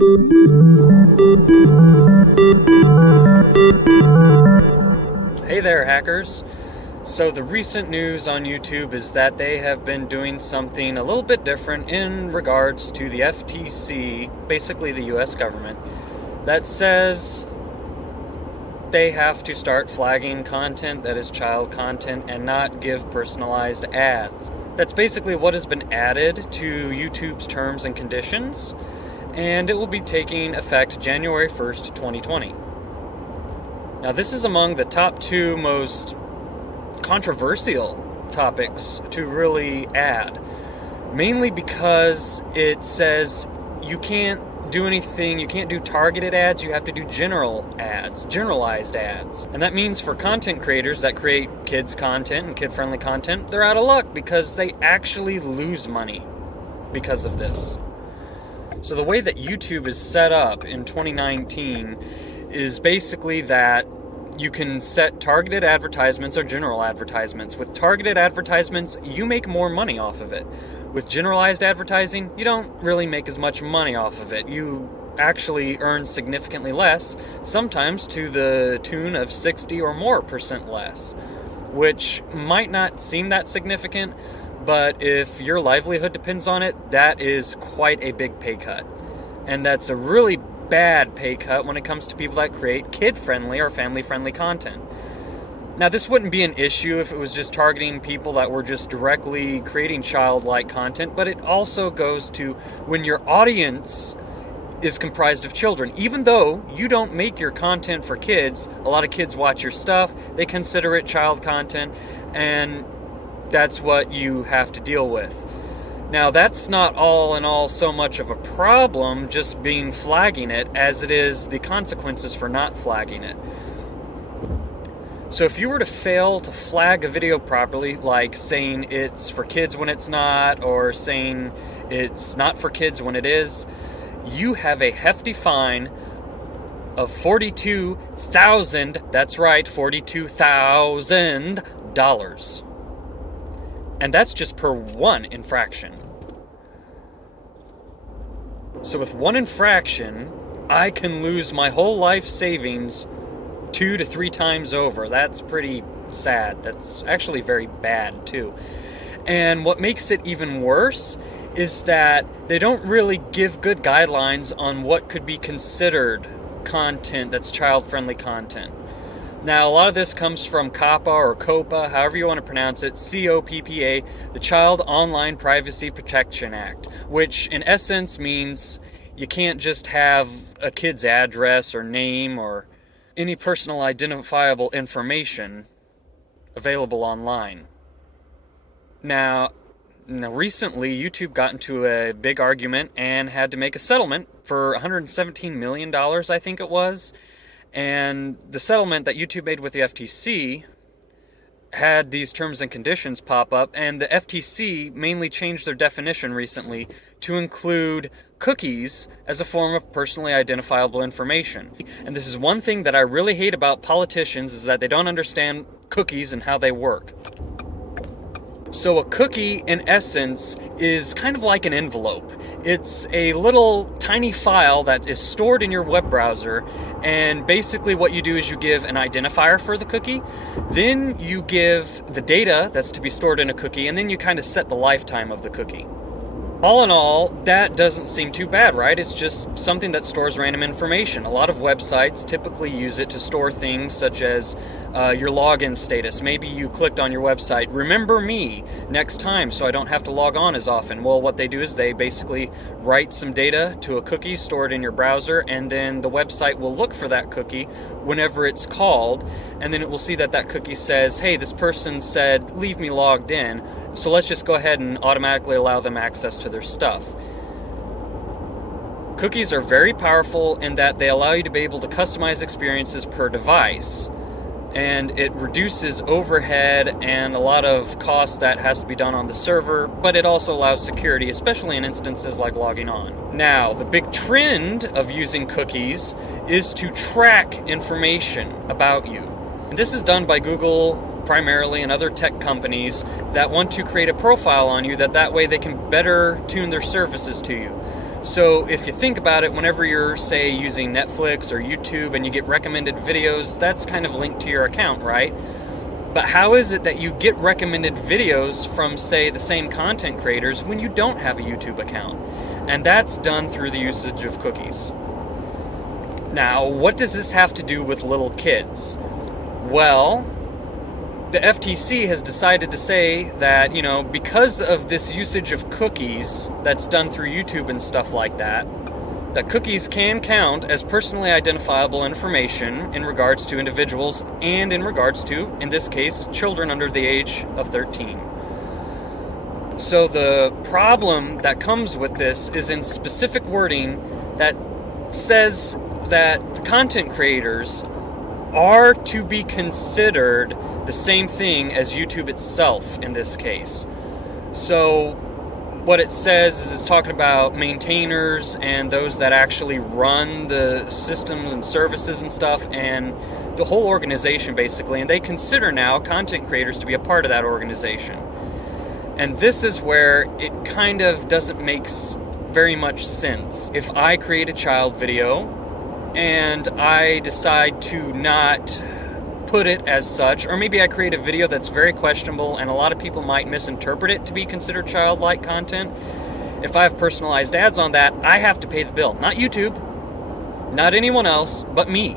Hey there, hackers. So the recent news on YouTube is that they have been doing something a little bit different in regards to the FTC, basically the US government, that says they have to start flagging content that is child content and not give personalized ads. That's basically what has been added to YouTube's terms and conditions, and it will be taking effect January 1st, 2020. Now, this is among the top two most controversial topics to really add, mainly because it says you can't do anything, you can't do targeted ads, you have to do generalized ads. And that means for content creators that create kids content and kid-friendly content, they're out of luck because they actually lose money because of this. So the way that YouTube is set up in 2019 is basically that you can set targeted advertisements or general advertisements. With targeted advertisements, you make more money off of it. With generalized advertising, you don't really make as much money off of it. You actually earn significantly less, sometimes to the tune of 60 or more % less, which might not seem that significant, but if your livelihood depends on it, that is quite a big pay cut. And that's a really bad pay cut when it comes to people that create kid-friendly or family-friendly content. Now, this wouldn't be an issue if it was just targeting people that were just directly creating childlike content, but it also goes to when your audience is comprised of children. Even though you don't make your content for kids, a lot of kids watch your stuff, they consider it child content, and that's what you have to deal with. Now, that's not all in all so much of a problem, just flagging it, as it is the consequences for not flagging it. So if you were to fail to flag a video properly, like saying it's for kids when it's not, or saying it's not for kids when it is, you have a hefty fine of $42,000, that's right, $42,000. And that's just per one infraction. So with one infraction, I can lose my whole life savings 2 to 3 times over. That's pretty sad. That's actually very bad, too. And what makes it even worse is that they don't really give good guidelines on what could be considered content that's child-friendly content. Now, a lot of this comes from COPPA or COPPA, however you want to pronounce it, COPPA, the Child Online Privacy Protection Act, which in essence means you can't just have a kid's address or name or any personal identifiable information available online. Now, recently, YouTube got into a big argument and had to make a settlement for $117 million, I think it was. And the settlement that YouTube made with the FTC had these terms and conditions pop up, and the FTC mainly changed their definition recently to include cookies as a form of personally identifiable information. And this is one thing that I really hate about politicians, is that they don't understand cookies and how they work. So a cookie, in essence, is kind of like an envelope. It's a little tiny file that is stored in your web browser, and basically what you do is you give an identifier for the cookie, then you give the data that's to be stored in a cookie, and then you kind of set the lifetime of the cookie. All in all, that doesn't seem too bad, right? It's just something that stores random information. A lot of websites typically use it to store things such as your login status. Maybe you clicked on your website, remember me next time so I don't have to log on as often. Well, what they do is they basically write some data to a cookie stored in your browser, and then the website will look for that cookie whenever it's called, and then it will see that that cookie says, hey, this person said leave me logged in, so let's just go ahead and automatically allow them access to their stuff. Cookies are very powerful in that they allow you to be able to customize experiences per device, and it reduces overhead and a lot of cost that has to be done on the server, but it also allows security, especially in instances like logging on. Now, the big trend of using cookies is to track information about you. And this is done by Google primarily and other tech companies that want to create a profile on you that way they can better tune their services to you. So if you think about it, whenever you're, say, using Netflix or YouTube and you get recommended videos, that's kind of linked to your account, right? But how is it that you get recommended videos from, say, the same content creators when you don't have a YouTube account? And that's done through the usage of cookies. Now, what does this have to do with little kids? Well, the FTC has decided to say that, because of this usage of cookies that's done through YouTube and stuff like that, that cookies can count as personally identifiable information in regards to individuals and in regards to, in this case, children under the age of 13. So the problem that comes with this is in specific wording that says that the content creators are to be considered the same thing as YouTube itself in this case. So what it says is it's talking about maintainers and those that actually run the systems and services and stuff, and the whole organization basically, and they consider now content creators to be a part of that organization. And this is where it kind of doesn't make very much sense. If I create a child video and I decide to not put it as such, or maybe I create a video that's very questionable and a lot of people might misinterpret it to be considered childlike content, if I have personalized ads on that, I have to pay the bill. Not YouTube, not anyone else, but me.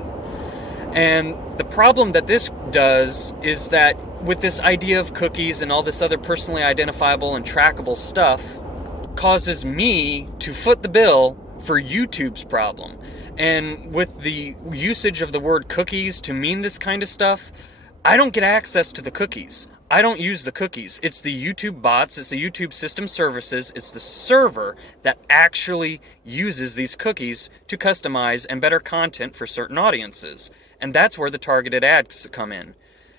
And the problem that this does is that with this idea of cookies and all this other personally identifiable and trackable stuff, causes me to foot the bill for YouTube's problem. And with the usage of the word cookies to mean this kind of stuff, I don't get access to the cookies. I don't use the cookies. It's the YouTube bots, it's the YouTube system services, it's the server that actually uses these cookies to customize and better content for certain audiences. And that's where the targeted ads come in.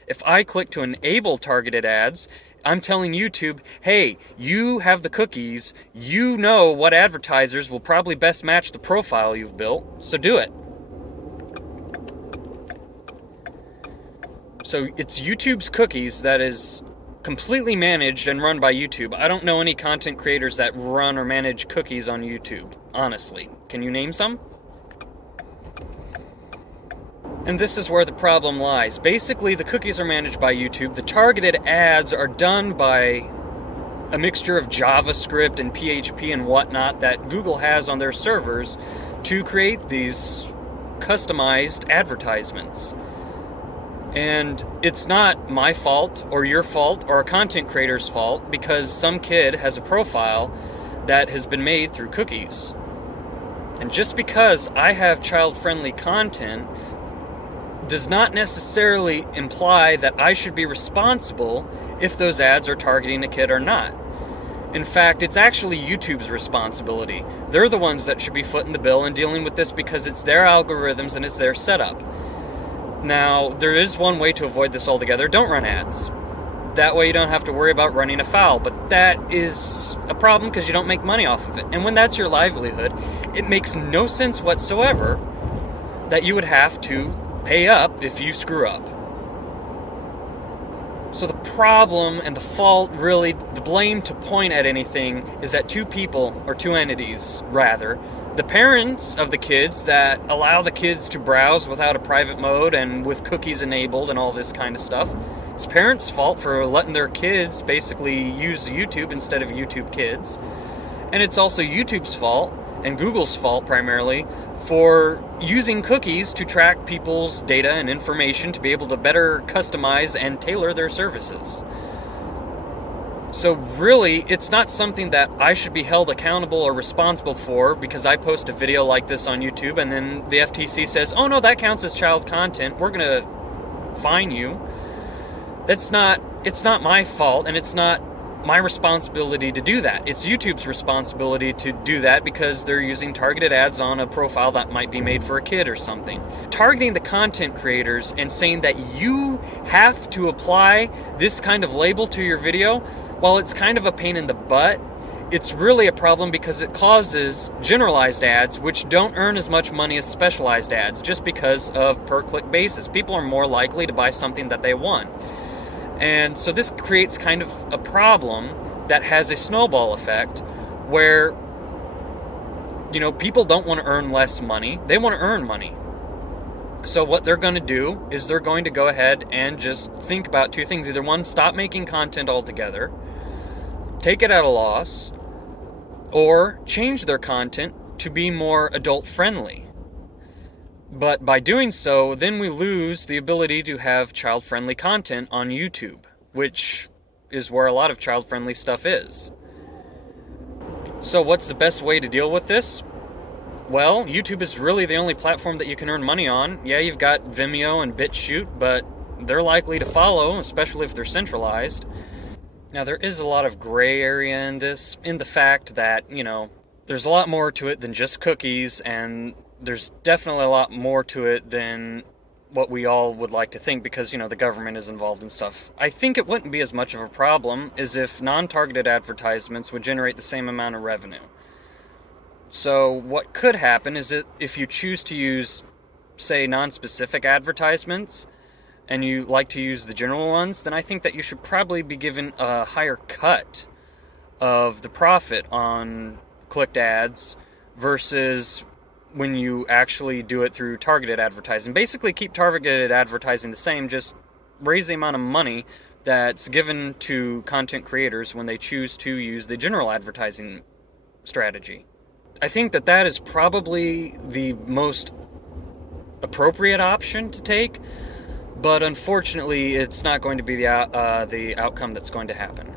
If I click to enable targeted ads, I'm telling YouTube, hey, you have the cookies, you know what advertisers will probably best match the profile you've built, so do it. So it's YouTube's cookies that is completely managed and run by YouTube. I don't know any content creators that run or manage cookies on YouTube, honestly. Can you name some? And this is where the problem lies. Basically, the cookies are managed by YouTube. The targeted ads are done by a mixture of JavaScript and PHP and whatnot that Google has on their servers to create these customized advertisements. And it's not my fault or your fault or a content creator's fault because some kid has a profile that has been made through cookies. And just because I have child-friendly content does not necessarily imply that I should be responsible if those ads are targeting a kid or not. In fact, it's actually YouTube's responsibility. They're the ones that should be footing the bill and dealing with this because it's their algorithms and it's their setup. Now, there is one way to avoid this altogether. Don't run ads. That way you don't have to worry about running afoul, but that is a problem because you don't make money off of it. And when that's your livelihood, it makes no sense whatsoever that you would have to pay up if you screw up. So the problem and the fault, really, the blame to point at anything is at two people, or two entities, rather. The parents of the kids that allow the kids to browse without a private mode and with cookies enabled and all this kind of stuff. It's parents' fault for letting their kids basically use YouTube instead of YouTube Kids. And it's also YouTube's fault, and Google's fault primarily, for using cookies to track people's data and information to be able to better customize and tailor their services. So really, it's not something that I should be held accountable or responsible for because I post a video like this on YouTube and then the FTC says, oh no, that counts as child content, we're going to fine you. It's not my fault, and it's not my responsibility to do that. It's YouTube's responsibility to do that because they're using targeted ads on a profile that might be made for a kid or something. Targeting the content creators and saying that you have to apply this kind of label to your video, while it's kind of a pain in the butt, it's really a problem because it causes generalized ads which don't earn as much money as specialized ads just because of per-click basis. People are more likely to buy something that they want. And so this creates kind of a problem that has a snowball effect where people don't want to earn less money. They want to earn money. So what they're going to do is they're going to go ahead and just think about two things. Either one, stop making content altogether, take it at a loss, or change their content to be more adult-friendly. But by doing so, then we lose the ability to have child-friendly content on YouTube, which is where a lot of child-friendly stuff is. So what's the best way to deal with this? Well, YouTube is really the only platform that you can earn money on. Yeah, you've got Vimeo and BitChute, but they're likely to follow, especially if they're centralized. Now, there is a lot of gray area in this, in the fact that, there's a lot more to it than just cookies, and there's definitely a lot more to it than what we all would like to think, because, the government is involved in stuff. I think it wouldn't be as much of a problem as if non-targeted advertisements would generate the same amount of revenue. So what could happen is that if you choose to use, say, non-specific advertisements, and you like to use the general ones, then I think that you should probably be given a higher cut of the profit on clicked ads versus when you actually do it through targeted advertising. Basically keep targeted advertising the same, just raise the amount of money that's given to content creators when they choose to use the general advertising strategy. I think that is probably the most appropriate option to take, but unfortunately it's not going to be the outcome that's going to happen.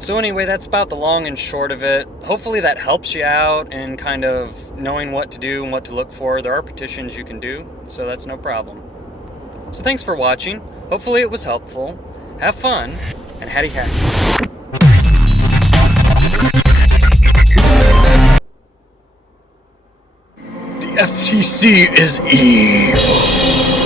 So anyway, that's about the long and short of it. Hopefully that helps you out in kind of knowing what to do and what to look for. There are petitions you can do, so that's no problem. So thanks for watching. Hopefully it was helpful. Have fun, and hatty happy. The FTC is evil.